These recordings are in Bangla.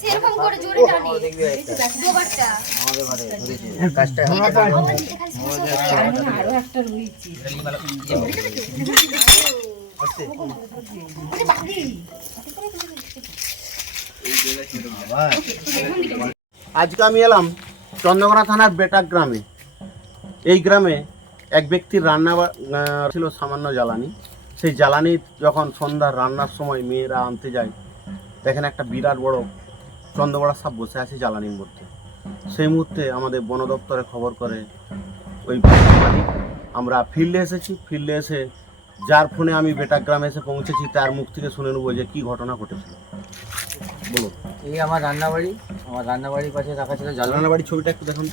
সেরকম করে জোরে টানে। জোগাড়টা আমাদের ঘরে ধরেছে কাজটা আরও একটা রয়েছে। আজকে আমি এলাম চন্দ্রকোনা থানার বেটা গ্রামে। এই গ্রামে এক ব্যক্তির রান্না ছিল সামান্য জ্বালানি। সেই জ্বালানি যখন সন্ধ্যার রান্নার সময় মেয়েরা আনতে যায় দেখেন একটা বিরাট বড় চন্দ্রবড়া সাপ বসে আছে জ্বালানির মধ্যে। সেই মুহূর্তে আমাদের বন দপ্তরে খবর করে ওই মালিক আমরা ফিল্ডে এসেছি ফিল্ডে এসে যার ফোনে আমি বেটা গ্রামে এসে পৌঁছেছি তার মুখ থেকে শুনে নেব যে কী ঘটনা ঘটেছিল। বলুন। এই আমার রান্নাবাড়ি আমার রান্নাবাড়ির পাশে রাখা ছিল জ্বালানা। ছবিটা একটু দেখুন।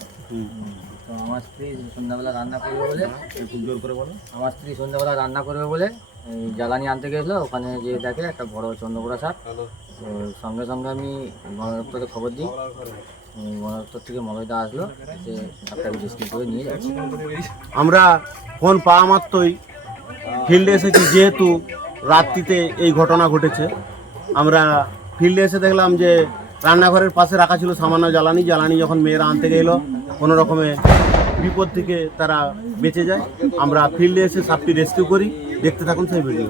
তো আমার স্ত্রী সন্ধ্যাবেলা রান্না করবে বলে একটু জোর করে বলো। আমার স্ত্রী সন্ধ্যাবেলা রান্না করবে বলে জ্বালানি আনতে গেছিল। ওখানে যে দেখে একটা বড় চন্দ্রপুরা সাপ। সঙ্গে সঙ্গে আমি বন দপ্তরে খবর দিই। এই বন দপ্তর থেকে মলয়দা আসলো যে সাপটাকে রেস্কিউ করে নিয়ে যাচ্ছে। আমরা ফোন পাওয়া মাত্রই ফিল্ডে এসেছি, যেহেতু রাত্রিতে এই ঘটনা ঘটেছে। আমরা ফিল্ডে এসে দেখলাম যে রান্নাঘরের পাশে রাখা ছিল সামান্য জ্বালানি। জ্বালানি যখন মেয়েরা আনতে গেলো, কোনো রকমে বিপদ থেকে তারা বেঁচে যায়। আমরা ফিল্ডে এসে সাপটি রেস্কিউ করি। দেখতে থাকুন সেই ভিডিও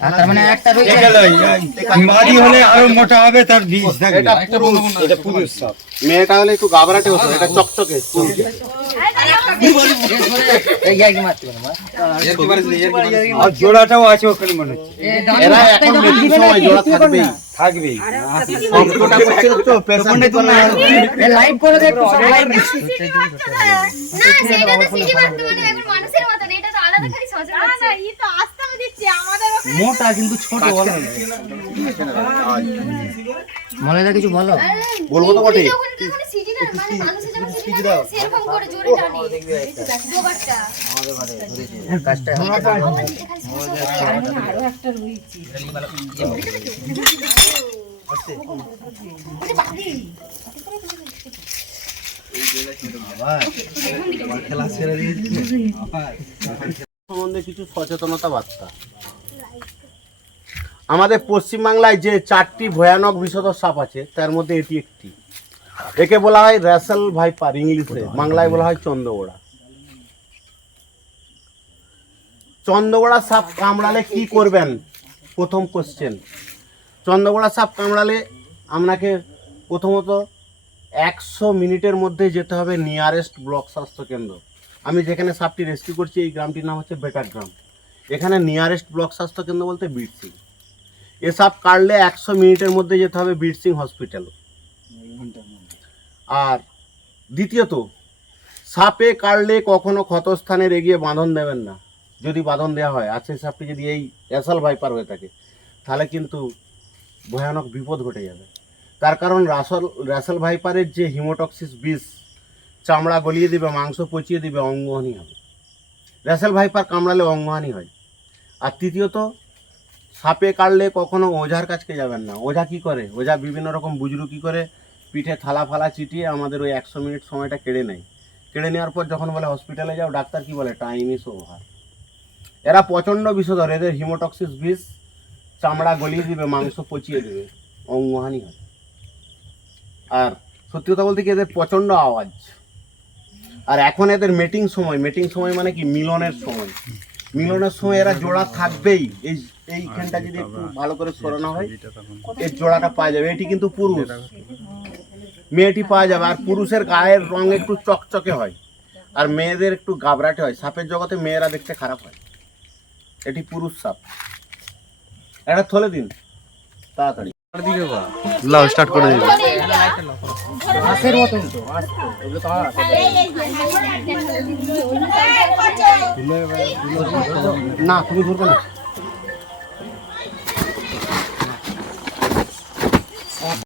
তার মানে একটা হলে আরও মোটা হবে তার বীজ থাকবে। এটা পুরুষ। এটা পুরুষ সাপ। মেয়েটা হলে একটু গাবরাটে হতো এটা চকচকে। আর জোড়াটাও আছে ওখানে মনে হচ্ছে। এরা এখন মেটিং সময় জোড়া থাকবেই। থাকবেই। অঙ্কটা করছে তো পেশেন্ট লাইভ করে দেখো না সেটা তো সিটি মারতে এখন মানুষের মতন এটা তো আলাদা খালি সজা না না ই তো আস্তাবে দিচ্ছে আমাদের মোটা কিন্তু ছোট বলো। মলয়দা কিছু বলো? বলব তো বটে। সিটি না মানে সম্বন্ধে কিছু সচেতনতা বার্তা। আমাদের পশ্চিমবাংলায় যে চারটি ভয়ানক বিষধর সাপ আছে, তার মধ্যে এটি একটি। একে বলা হয় র্যাসেল ভাইপার ইংলিশে, বাংলায় বলা হয় চন্দ্রগোড়া। চন্দ্রগোড়া সাপ কামড়ালে কি করবেন? প্রথম কোশ্চেন চন্দ্রগোড়া সাপ কামড়ালে আপনাকে প্রথমত একশো মিনিটের মধ্যে যেতে হবে নিয়ারেস্ট ব্লক স্বাস্থ্য কেন্দ্র। আমি যেখানে সাপটি রেস্কিউ করছি, এই গ্রামটির নাম হচ্ছে বেটার গ্রাম। এখানে নিয়ারেস্ট ব্লক স্বাস্থ্য কেন্দ্র বলতে বীরসিং এ সাপ কাটলে একশো মিনিটের মধ্যে যেতে হবে বীরসিং হসপিটাল আর দ্বিতীয়ত, সাপে কাটলে কখনো ক্ষতস্থানের এগিয়ে বাঁধন দেবেন না। যদি বাঁধন দেওয়া হয়, আর সেই সাপটি যদি এই অ্যাসাল ভাইপার হয়ে থাকে, তাহলে কিন্তু ভয়ানক বিপদ ঘটে যাবে। তার কারণ রাসল র্যাসেল ভাইপারের যে হিমোটক্সিস বিষ চামড়া গলিয়ে দিবে, মাংস পচিয়ে দিবে, অঙ্গহানি হবে। র্যাসেল ভাইপার কামড়ালে অঙ্গহানি হয়। আর তৃতীয়ত, সাপে কাটলে কখনো ওঝার কাছকে যাবেন না। ওঝা কি করে? ওঝা বিভিন্ন রকম বুজরু কি করে? পিঠে থালা ফালা চিটিয়ে আমাদের ওই একশো মিনিট সময়টা কেড়ে নেয়। কেড়ে নেওয়ার পর যখন বলে হসপিটালে যাও, ডাক্তার কি বলে? Time is over. এরা প্রচণ্ড বিষধর। এদের হিমোটক্সিস বিষ, চামড়া গলিয়ে দিবে, মাংস পচিয়ে দেবে, অঙ্গহানি হবে। আর সত্যি কথা বলতে কি, এদের প্রচণ্ড আওয়াজ। আর এখন এদের মিটিং সময় মিটিং সময় মানে কি? মিলনের সময়। মিলনের সময় এরা জোড়া থাকবেই। এই এইখানটা যদি একটু ভালো করে সরানো হয় এর জোড়াটা পাওয়া যাবে। এটি কিন্তু পুরুষ। মেয়েটি পাওয়া যাবে। আর পুরুষের গায়ের রং একটু চকচকে হয়। আর মেয়েদের একটু গাবরাটে হয়। সাপের জগতে মেয়েরা দেখতে খারাপ হয়। এটি পুরুষ সাপ। এটা থলে দিন। তাড়াতাড়ি। লাও স্টার্ট করে দিন হাঁসের মতন তো এগুলো তো না তুমি ধরবে না